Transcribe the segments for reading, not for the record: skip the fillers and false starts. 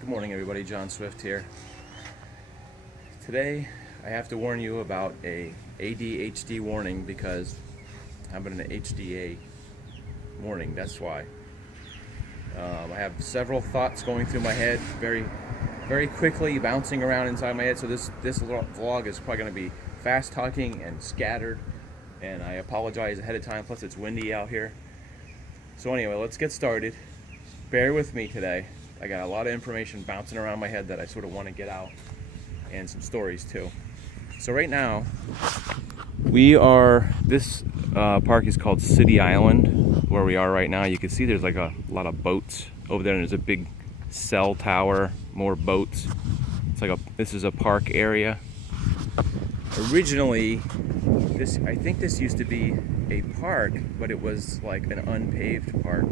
Good morning, everybody. John Swift here. Today, I have to warn you about a ADHD warning because I'm in an HDA warning. That's why. I have several thoughts going through my head, very quickly, bouncing around inside my head. So this vlog is probably going to be fast talking and scattered. And I apologize ahead of time. Plus, it's windy out here. So anyway, let's get started. Bear with me today. I got a lot of information bouncing around my head that I sort of want to get out, and some stories too. So right now, this park is called City Island, where we are right now. You can see there's like a lot of boats over there, and there's a big cell tower, more boats. This is a park area. Originally, I think this used to be a park, but it was like an unpaved park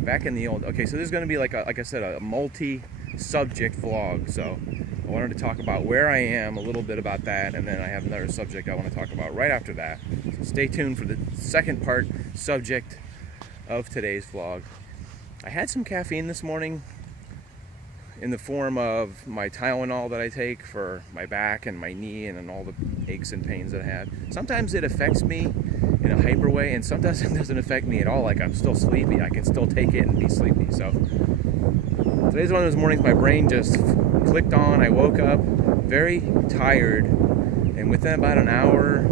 back in the old. Okay, so there's going to be like I said, a multi-subject vlog. So I wanted to talk about where I am, a little bit about that, and then I have another subject I want to talk about right after that. So stay tuned for the second part subject of today's vlog. I had some caffeine this morning in the form of my Tylenol that I take for my back and my knee and all the aches and pains that I had. Sometimes it affects me in a hyper way, and sometimes it doesn't affect me at all. Like, I'm still sleepy. I can still take it and be sleepy. So today's one of those mornings my brain just clicked on. I woke up very tired, and within about an hour,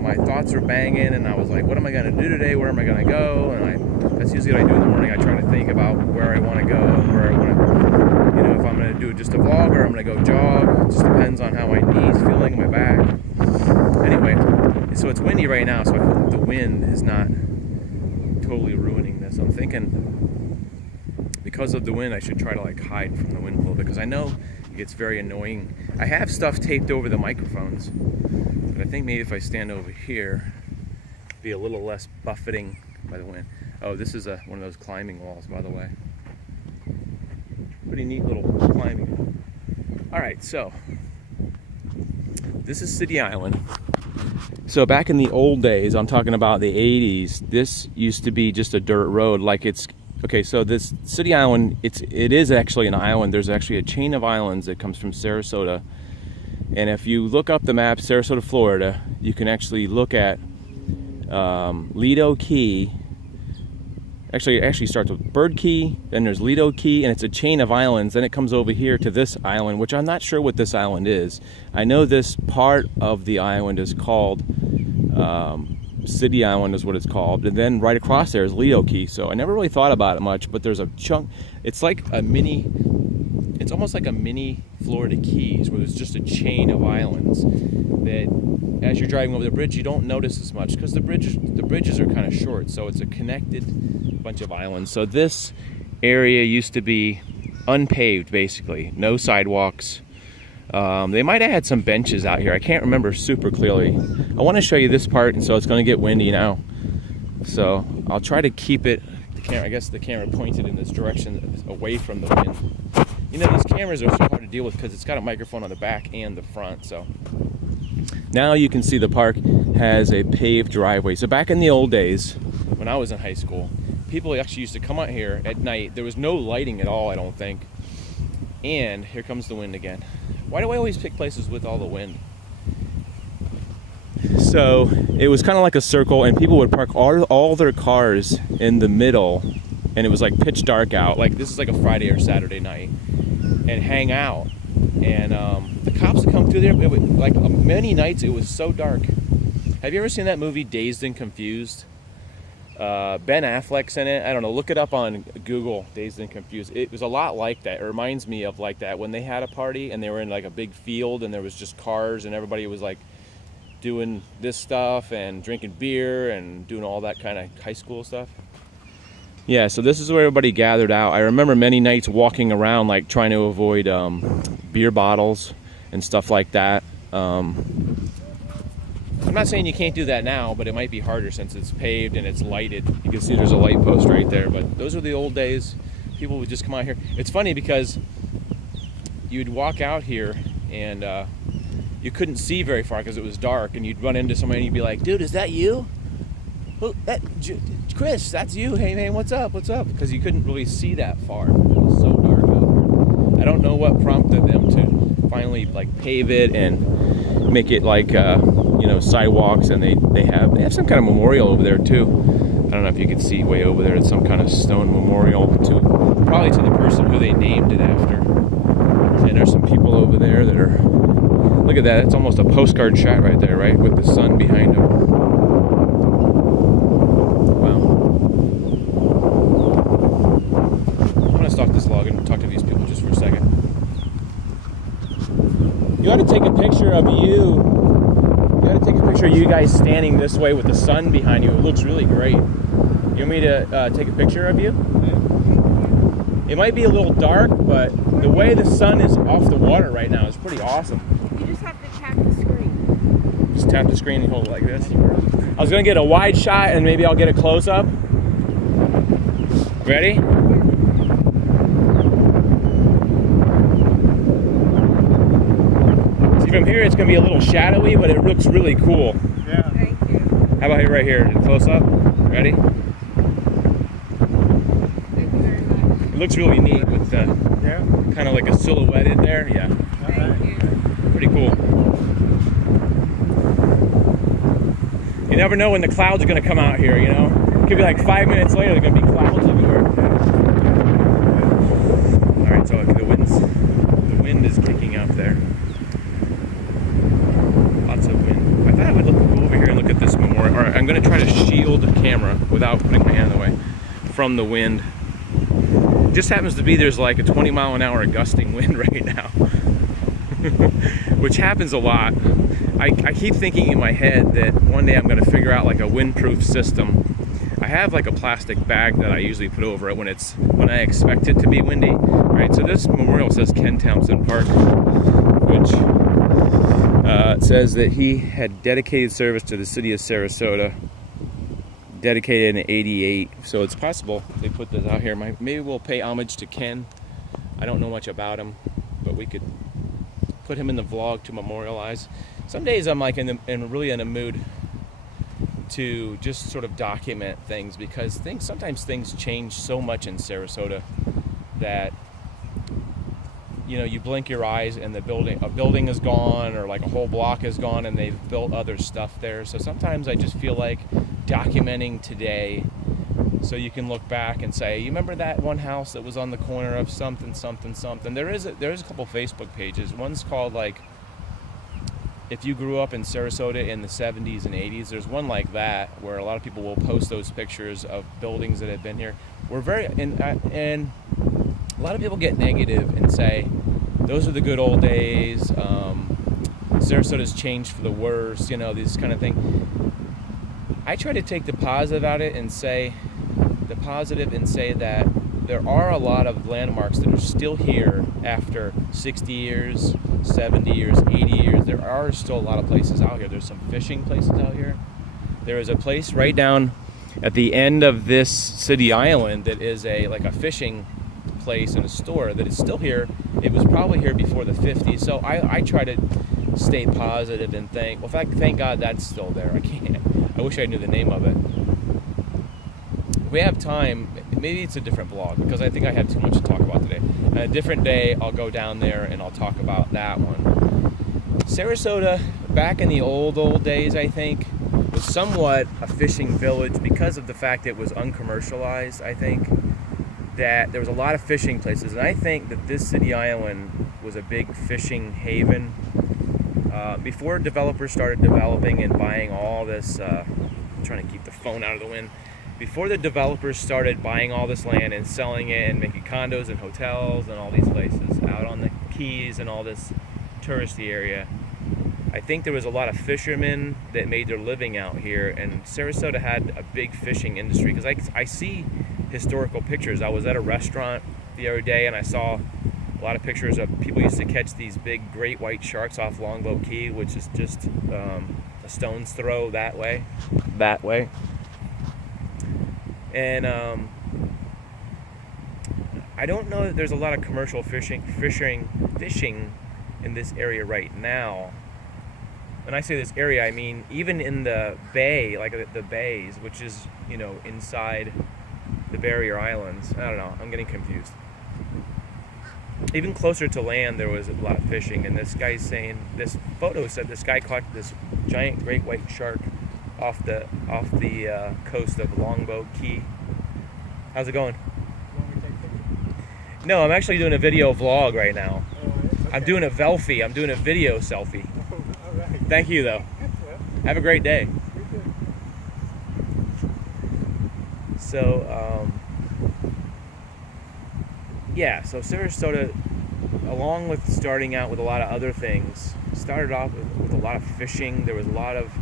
my thoughts were banging, and I was like, what am I going to do today? Where am I going to go? And that's usually what I do in the morning. I try to think about where I want to go, where I want to, if I'm going to do just a vlog or I'm going to go jog. It just depends on how my knee's feeling, my back. Anyway, so it's windy right now, so I hope the wind is not totally ruining this. I'm thinking because of the wind, I should try to hide from the wind a little bit, because I know it gets very annoying. I have stuff taped over the microphones, but I think maybe if I stand over here, it'd be a little less buffeting by the wind. Oh, this is one of those climbing walls, by the way. Pretty neat little climbing wall. All right, so this is City Island. So back in the old days, I'm talking about the 80s, this used to be just a dirt road. Okay, so this City Island, it is actually an island. There's actually a chain of islands that comes from Sarasota. And if you look up the map, Sarasota, Florida, you can actually look at Lido Key. Actually, it actually starts with Bird Key, then there's Lido Key, and it's a chain of islands. Then it comes over here to this island, which I'm not sure what this island is. I know this part of the island is called City Island is what it's called. And then right across there is Lido Key. So I never really thought about it much, but there's a chunk. It's almost like a mini Florida Keys, where there's just a chain of islands that, as you're driving over the bridge, you don't notice as much because the bridges are kind of short. So it's a connected bunch of islands. So this area used to be unpaved, basically, no sidewalks. They might have had some benches out here. I can't remember super clearly. I want to show you this part, and so it's going to get windy now. So I'll try to keep it. I guess the camera pointed in this direction, away from the wind. These cameras are so hard to deal with because it's got a microphone on the back and the front. So now you can see the park has a paved driveway. So back in the old days, when I was in high school, people actually used to come out here at night. There was no lighting at all, I don't think. And here comes the wind again. Why do I always pick places with all the wind? So it was kind of like a circle, and people would park all their cars in the middle, and it was like pitch dark out. Like, this is like a Friday or Saturday night, and hang out. And the cops would come through there. Many nights it was so dark. Have you ever seen that movie Dazed and Confused? Ben Affleck's in it. I don't know, look it up on Google, Dazed and Confused. It was a lot like that. It reminds me of like that, when they had a party and they were in like a big field and there was just cars and everybody was like doing this stuff and drinking beer and doing all that kind of high school stuff. Yeah, so this is where everybody gathered out. I remember many nights walking around, like trying to avoid beer bottles and stuff like that. I'm not saying you can't do that now, but it might be harder since it's paved and it's lighted. You can see there's a light post right there, but those are the old days. People would just come out here. It's funny because you'd walk out here and you couldn't see very far because it was dark, and you'd run into somebody and you'd be like, dude, is that you? Well, Chris, that's you. Hey, man, what's up? What's up? Because you couldn't really see that far. It was so dark. don't know what prompted them to finally like pave it and make it like sidewalks, and they have some kind of memorial over there too. I don't know if you can see way over there. It's some kind of stone memorial probably to the person who they named it after. And there's some people over there that are, look at that, it's almost a postcard shot right there, right, with the sun behind them. Wow. I'm gonna stop this log and talk to these people just for a second. You ought to take a picture of you. You got to take a picture of you guys standing this way with the sun behind you. It looks really great. You want me to take a picture of you? It might be a little dark, but the way the sun is off the water right now is pretty awesome. You just have to tap the screen. Just tap the screen and hold it like this. I was going to get a wide shot and maybe I'll get a close-up. Ready? See, from here it's going to be a little shadowy, but it looks really cool. Yeah. Thank you. How about right here? Close-up? Ready? Looks really neat with the kind of like a silhouette in there. Yeah. Thank you. Pretty cool. You never know when the clouds are going to come out here, you know? It could be like 5 minutes later, there's going to be clouds everywhere. All right, so the wind is kicking up there. Lots of wind. I thought I would go over here and look at this memorial. All right, I'm going to try to shield the camera without putting my hand in the way from the wind. Just happens to be there's like a 20-mile-an-hour gusting wind right now, which happens a lot. I keep thinking in my head that one day I'm going to figure out like a windproof system. I have like a plastic bag that I usually put over it when I expect it to be windy. All right, so this memorial says Ken Townsend Park, which says that he had dedicated service to the city of Sarasota. Dedicated in '88, so it's possible they put this out here. Maybe we'll pay homage to Ken. I don't know much about him, but we could put him in the vlog to memorialize. Some days I'm like really in a mood to just sort of document things, because sometimes things change so much in Sarasota that you blink your eyes and a building is gone, or like a whole block is gone, and they've built other stuff there. So sometimes I just feel like documenting today, so you can look back and say, you remember that one house that was on the corner of something. There is a couple Facebook pages. One's called like, if you grew up in Sarasota in the 70s and 80s, there's one like that where a lot of people will post those pictures of buildings that have been here. And a lot of people get negative and say, those are the good old days. Sarasota's changed for the worse, these kind of things. I try to take the positive out of it and say that there are a lot of landmarks that are still here after 60 years, 70 years, 80 years. There are still a lot of places out here. There's some fishing places out here. There is a place right down at the end of this city island that is like a fishing place and a store that is still here. It was probably here before the 50s. So I try to stay positive and thank God that's still there. I wish I knew the name of it. If we have time, maybe it's a different vlog, because I think I have too much to talk about today. On a different day, I'll go down there and I'll talk about that one. Sarasota, back in the old days, I think, was somewhat a fishing village because of the fact it was uncommercialized. I think that there was a lot of fishing places, and I think that this city island was a big fishing haven. Before developers started developing and buying all this, I'm trying to keep the phone out of the wind. Before the developers started buying all this land and selling it and making condos and hotels and all these places out on the Keys and all this touristy area, I think there was a lot of fishermen that made their living out here, and Sarasota had a big fishing industry, because I see historical pictures. I was at a restaurant the other day and I saw a lot of pictures of people used to catch these big great white sharks off Longboat Key, which is just a stone's throw that way. And I don't know that there's a lot of commercial fishing in this area right now. When I say this area, I mean even in the bay, like the bays, which is, inside the barrier islands. I don't know, I'm getting confused. even closer to land, there was a lot of fishing. And this guy's saying, this photo said this guy caught this giant great white shark off the coast of Longboat Key. How's it going? No, I'm actually doing a video vlog right now. I'm doing a Velfie. I'm doing a video selfie. Thank you, though. Have a great day. So, yeah, so Sarasota, along with starting out with a lot of other things, started off with a lot of fishing. There was a lot of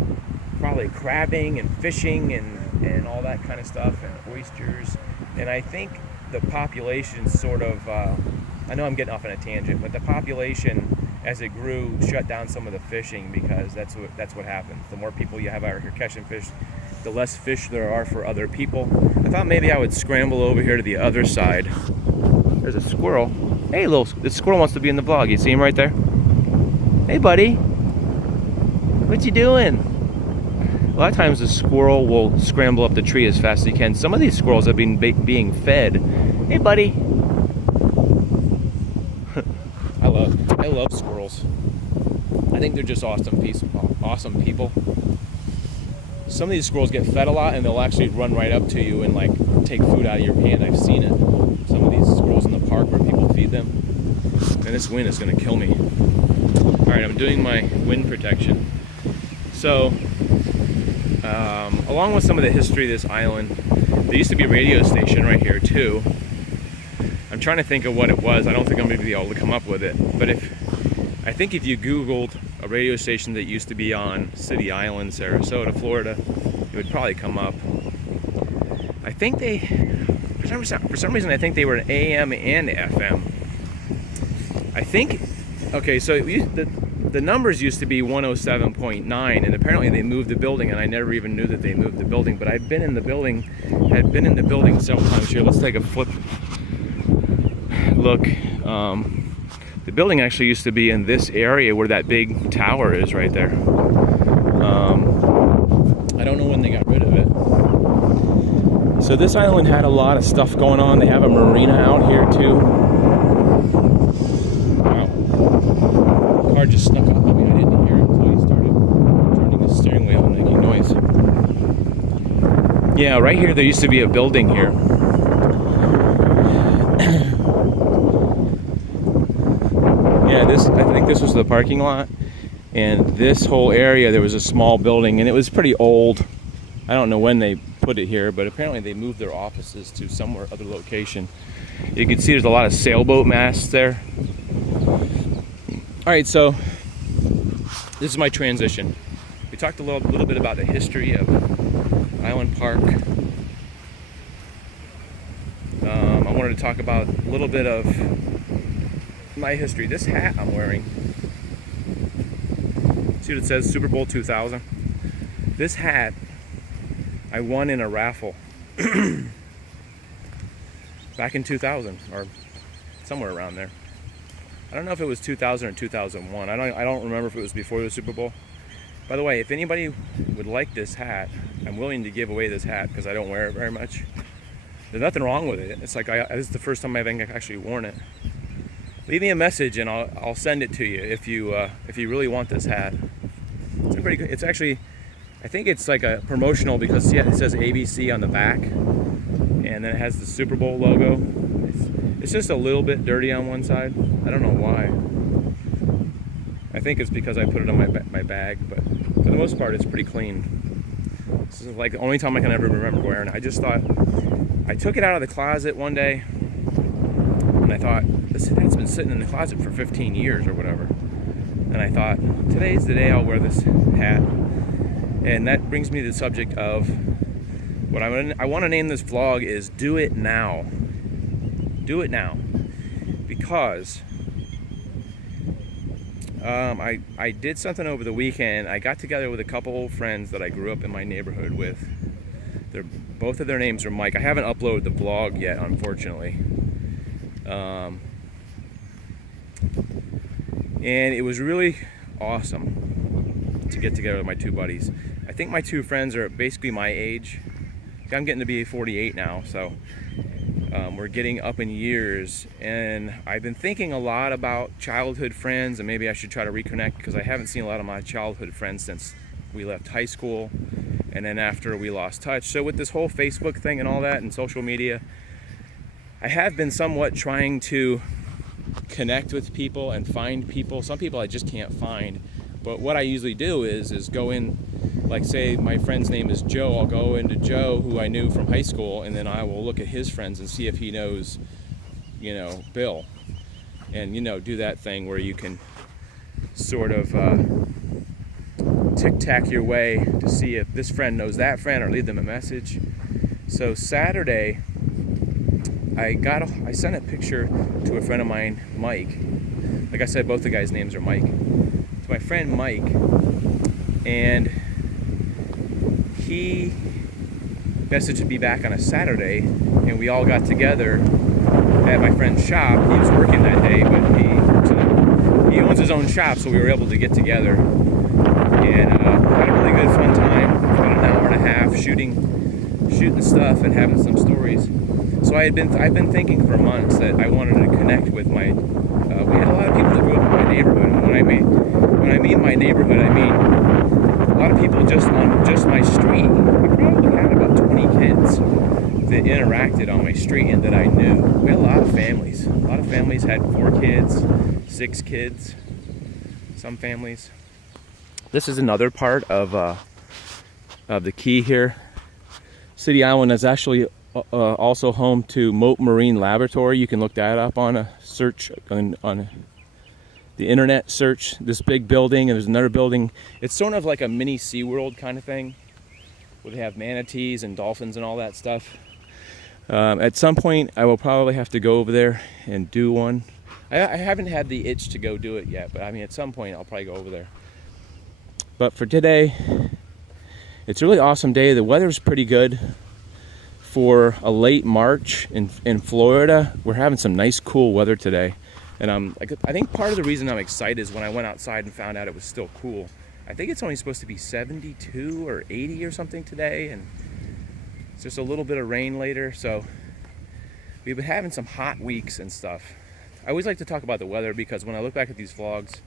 probably crabbing and fishing and all that kind of stuff, and oysters. And I think the population sort of, I know I'm getting off on a tangent, but the population, as it grew, shut down some of the fishing, because that's what happens. The more people you have out here catching fish, the less fish there are for other people. I thought maybe I would scramble over here to the other side. There's a squirrel. Hey, this squirrel wants to be in the vlog. You see him right there? Hey, buddy. What you doing? A lot of times the squirrel will scramble up the tree as fast as he can. Some of these squirrels have been being fed. Hey, buddy. I love squirrels. I think they're just awesome people. Some of these squirrels get fed a lot, and they'll actually run right up to you and like take food out of your hand. I've seen it. Some of these squirrels in the park where people feed them. And this wind is going to kill me. All right, I'm doing my wind protection. So, along with some of the history of this island, there used to be a radio station right here too. I'm trying to think of what it was. I don't think I'm going to be able to come up with it. But I think if you Googled a radio station that used to be on City Island, Sarasota, Florida, it would probably come up. I think for some reason, I think they were an AM and FM. I think, okay, so the numbers used to be 107.9, and apparently they moved the building, and I never even knew that they moved the building. But I've been in the building, several times here. Let's take a flip look. The building actually used to be in this area where that big tower is right there. I don't know when they got rid of it. So this island had a lot of stuff going on. They have a marina out here too. Wow. The car just snuck up on me. I didn't hear it until he started turning the steering wheel and making noise. Yeah, right here there used to be a building here. Yeah, I think this was the parking lot, and this whole area there was a small building, and it was pretty old. I don't know when they put it here, but apparently they moved their offices to somewhere other location. You can see there's a lot of sailboat masts there. All right, so this is my transition. We talked a little bit about the history of Island Park. I wanted to talk about a little bit of my history. This hat I'm wearing, see what it says, Super Bowl 2000. This hat I won in a raffle back in 2000 or somewhere around there. I don't know if it was 2000 or 2001. I don't remember if it was before the Super Bowl. By the way, if anybody would like this hat, I'm willing to give away this hat because I don't wear it very much. There's nothing wrong with it. It's like this is the first time I've actually worn it. Leave me a message and I'll send it to you if you really want this hat. It's pretty good. It's actually, I think it's like a promotional because yeah, it says ABC on the back, and then it has the Super Bowl logo. It's just a little bit dirty on one side. I don't know why. I think it's because I put it on my bag, but for the most part, it's pretty clean. This is like the only time I can ever remember wearing it. I just thought, I took it out of the closet one day, and I thought, this hat's been sitting in the closet for 15 years or whatever. And I thought, today's the day I'll wear this hat. And that brings me to the subject of what I want to name this vlog is Do It Now. Do it now. Because I did something over the weekend. I got together with a couple old friends that I grew up in my neighborhood with. Both of their names are Mike. I haven't uploaded the vlog yet, unfortunately. And it was really awesome to get together with my two buddies. I think my two friends are basically my age. I'm getting to be 48 now, so We're getting up in years, and I've been thinking a lot about childhood friends, and maybe I should try to reconnect because I haven't seen a lot of my childhood friends since we left high school and then after we lost touch. So with this whole Facebook thing and all that and social media, I have been somewhat trying to connect with people and find people. Some people I just can't find. But what I usually do is go in, like say my friend's name is Joe, I'll go into Joe, who I knew from high school, and then I will look at his friends and see if he knows, Bill. And, do that thing where you can sort of tic-tac your way to see if this friend knows that friend or leave them a message. So Saturday, I sent a picture to a friend of mine, Mike. Like I said, both the guys' names are Mike. It's my friend Mike, and he messaged me back on a Saturday, and we all got together at my friend's shop. He was working that day, but he owns his own shop, so we were able to get together and had a really good fun time. About an hour and a half shooting stuff and having some stories. So I've been thinking for months that I wanted to connect with my. We had a lot of people that grew up in my neighborhood. And when I mean my neighborhood, I mean a lot of people just on my street. I probably had about 20 kids that interacted on my street and that I knew. We had a lot of families. A lot of families had 4 kids, 6 kids. Some families. This is another part of the key here. City Island is actually also home to Mote Marine Laboratory. You can look that up on a search on the internet search. This big building, and there's another building. It's sort of like a mini SeaWorld kind of thing, where they have manatees and dolphins and all that stuff. At some point, I will probably have to go over there and do one. I haven't had the itch to go do it yet, but I mean, at some point, I'll probably go over there. But for today, it's a really awesome day. The weather's pretty good. For a late March in Florida, we're having some nice cool weather today, and I think part of the reason I'm excited is when I went outside and found out it was still cool. I think it's only supposed to be 72 or 80 or something today, and it's just a little bit of rain later. So we've been having some hot weeks and stuff. I always like to talk about the weather because when I look back at these vlogs,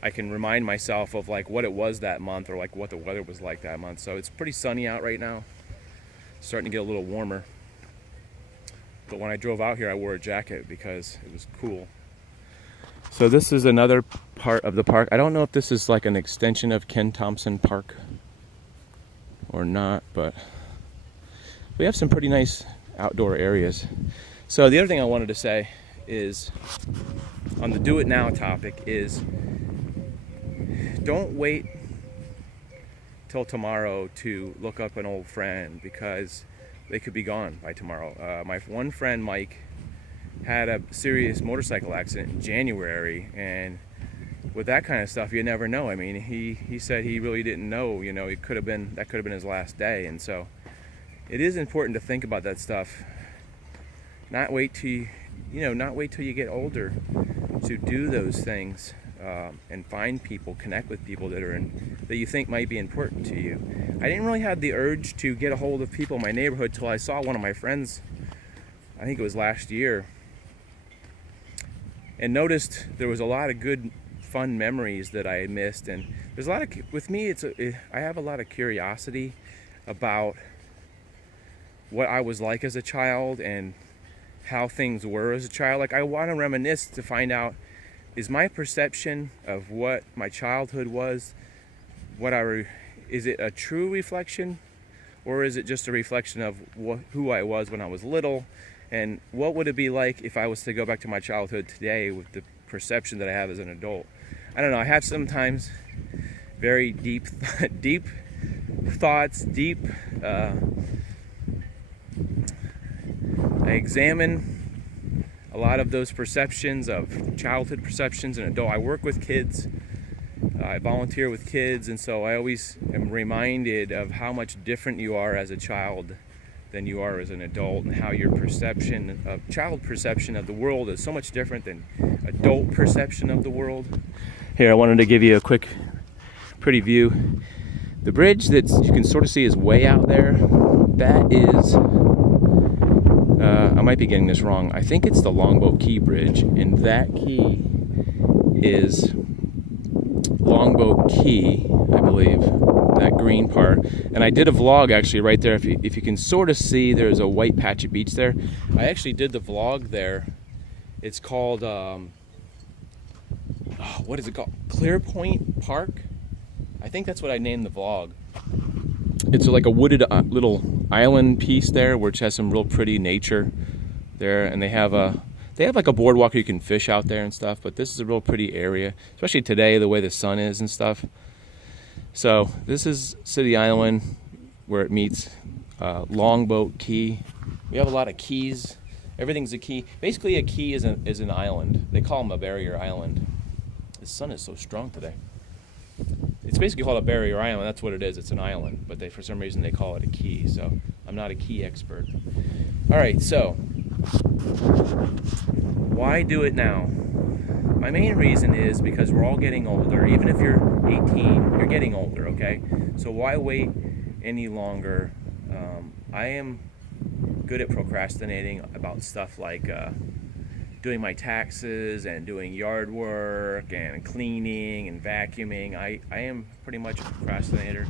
I can remind myself of like what it was that month or like what the weather was like that month. So it's pretty sunny out right now. Starting to get a little warmer, but when I drove out here I wore a jacket because it was cool. So this is another part of the park. I don't know if this is like an extension of Ken Thompson Park or not, but we have some pretty nice outdoor areas. So the other thing I wanted to say is on the do it now topic is don't wait till tomorrow to look up an old friend because they could be gone by tomorrow. My one friend, Mike, had a serious motorcycle accident in January, and with that kind of stuff, you never know. I mean, he said he really didn't know, that could have been his last day, and so it is important to think about that stuff. Not wait till you get older to do those things. And find people, connect with people that you think might be important to you. I didn't really have the urge to get a hold of people in my neighborhood till I saw one of my friends, I think it was last year, and noticed there was a lot of good, fun memories that I had missed. And there's a lot of, with me, I have a lot of curiosity about what I was like as a child and how things were as a child. Like I want to reminisce to find out, is my perception of what my childhood was, is it a true reflection, or is it just a reflection of who I was when I was little, and what would it be like if I was to go back to my childhood today with the perception that I have as an adult? I don't know. I have sometimes very deep thoughts. I examine a lot of those perceptions of childhood perceptions and adult. I work with kids, I volunteer with kids, and so I always am reminded of how much different you are as a child than you are as an adult, and how your child perception of the world is so much different than adult perception of the world. Here, I wanted to give you a quick, pretty view. The bridge that you can sort of see is way out there. That is might be getting this wrong. I think it's the Longboat Key Bridge, and that key is Longboat Key, I believe, that green part. And I did a vlog actually right there. If you can sort of see, there's a white patch of beach there. I actually did the vlog there. It's called, what is it called? Clearpoint Park? I think that's what I named the vlog. It's like a wooded little island piece there, which has some real pretty nature there, and they have like a boardwalk where you can fish out there and stuff. But this is a real pretty area, especially today, the way the sun is and stuff. So this is City Island, where it meets Longboat Key. We have a lot of keys. Everything's a key. Basically, a key is an island. They call them a barrier island. The sun is so strong today. It's basically called a barrier island. That's what it is. It's an island, but for some reason they call it a key. So I'm not a key expert. All right, so why do it now? My main reason is because we're all getting older. Even if you're 18, you're getting older, okay? So why wait any longer? I am good at procrastinating about stuff like doing my taxes and doing yard work and cleaning and vacuuming. I am pretty much a procrastinator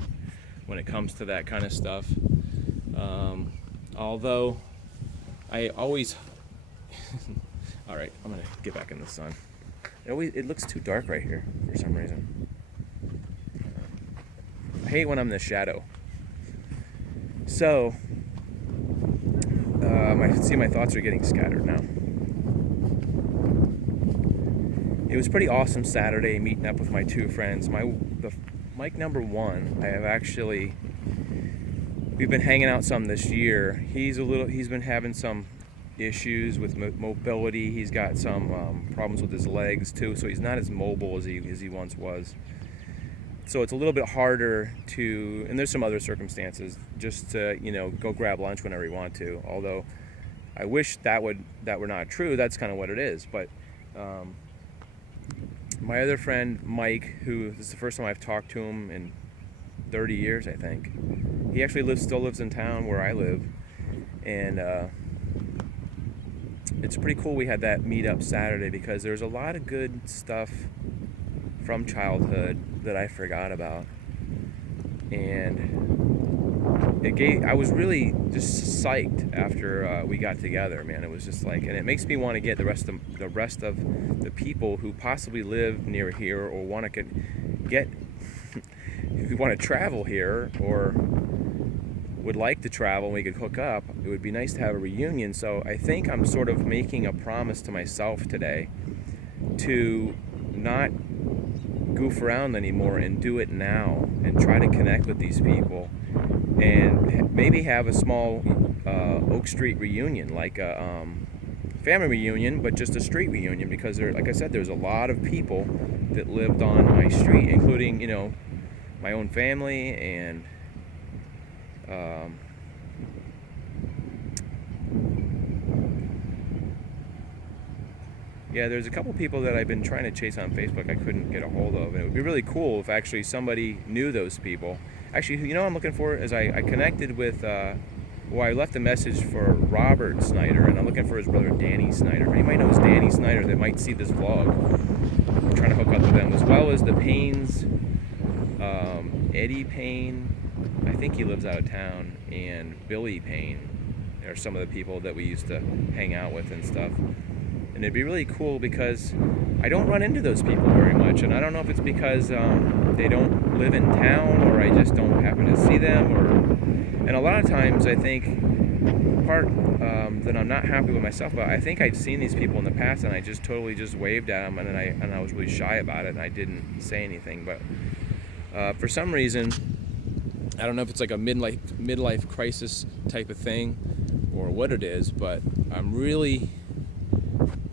when it comes to that kind of stuff. Although I always all right, I'm gonna get back in the sun. It looks too dark right here for some reason. I hate when I'm in the shadow. So my thoughts are getting scattered now. It was pretty awesome Saturday meeting up with my two friends. Mike number one, we've been hanging out some this year. He's been having some issues with mobility. He's got some problems with his legs too, so he's not as mobile as he once was. So it's a little bit harder to, and there's some other circumstances, just to go grab lunch whenever you want to. Although I wish that were not true. That's kind of what it is. But my other friend Mike, who this is the first time I've talked to him in 30 years, I think. He actually still lives in town where I live, and it's pretty cool we had that meetup Saturday because there's a lot of good stuff from childhood that I forgot about, and I was really just psyched after we got together, man. It was just like, and it makes me want to get the rest of the people who possibly live near here or want to get who want to travel here or would like to travel and we could hook up. It would be nice to have a reunion. So I think I'm sort of making a promise to myself today to not goof around anymore and do it now and try to connect with these people and maybe have a small Oak Street reunion, like a family reunion, but just a street reunion, because like I said, there's a lot of people that lived on my street, including my own family and yeah, there's a couple people that I've been trying to chase on Facebook I couldn't get a hold of, and it would be really cool if actually somebody knew those people. Actually, I'm looking for is I connected with, I left a message for Robert Snyder, and I'm looking for his brother Danny Snyder. If anybody knows Danny Snyder that might see this vlog, I'm trying to hook up with them, as well as the Paynes, Eddie Payne, I think he lives out of town, and Billy Payne are some of the people that we used to hang out with and stuff. And it'd be really cool because I don't run into those people very much, and I don't know if it's because they don't live in town or I just don't happen to see them, and a lot of times I think the part that I'm not happy with myself about, I think I'd seen these people in the past and I just totally just waved at them, and I was really shy about it and I didn't say anything. But for some reason, I don't know if it's like a midlife crisis type of thing or what it is, but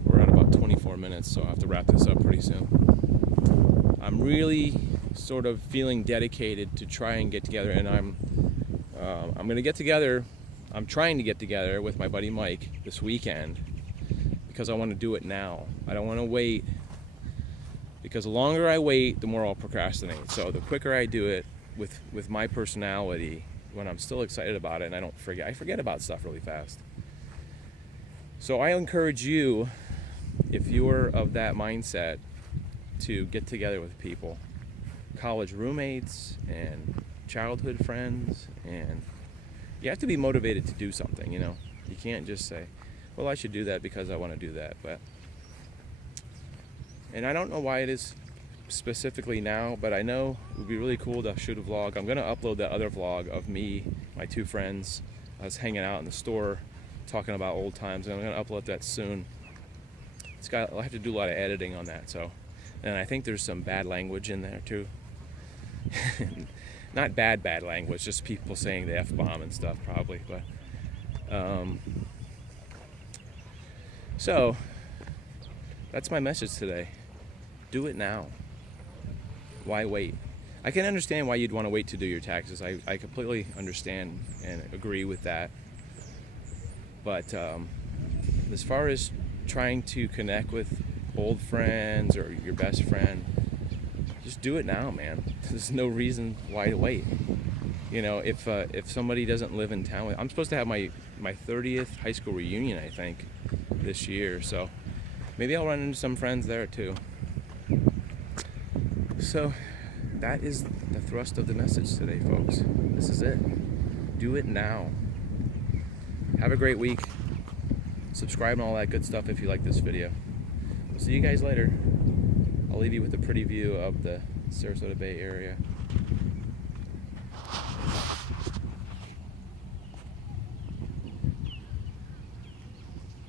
we're at about 24 minutes, so I'll have to wrap this up pretty soon. I'm really sort of feeling dedicated to try and get together, and I'm going to get together. I'm trying to get together with my buddy Mike this weekend because I want to do it now. I don't want to wait, because the longer I wait, the more I'll procrastinate. So the quicker I do it with my personality, when I'm still excited about it and I forget about stuff really fast. So I encourage you, if you're of that mindset, to get together with people, college roommates and childhood friends, and you have to be motivated to do something, you know. You can't just say, well, I should do that because I want to do that. And I don't know why it is specifically now, but I know it would be really cool to shoot a vlog. I'm going to upload that other vlog of me, my two friends, us hanging out in the store talking about old times, and I'm going to upload that soon. I'll have to do a lot of editing on that, so. And I think there's some bad language in there too. Not bad language, just people saying the F-bomb and stuff probably, but so that's my message today. Do it now. Why wait? I can understand why you'd want to wait to do your taxes. I completely understand and agree with that. But as far as trying to connect with old friends or your best friend, just do it now, man. There's no reason why to wait. You know, if somebody doesn't live in town, I'm supposed to have my 30th high school reunion, I think, this year. So maybe I'll run into some friends there too. So that is the thrust of the message today, folks. This is it. Do it now. Have a great week. Subscribe and all that good stuff if you like this video. We'll see you guys later. I'll leave you with a pretty view of the Sarasota Bay area.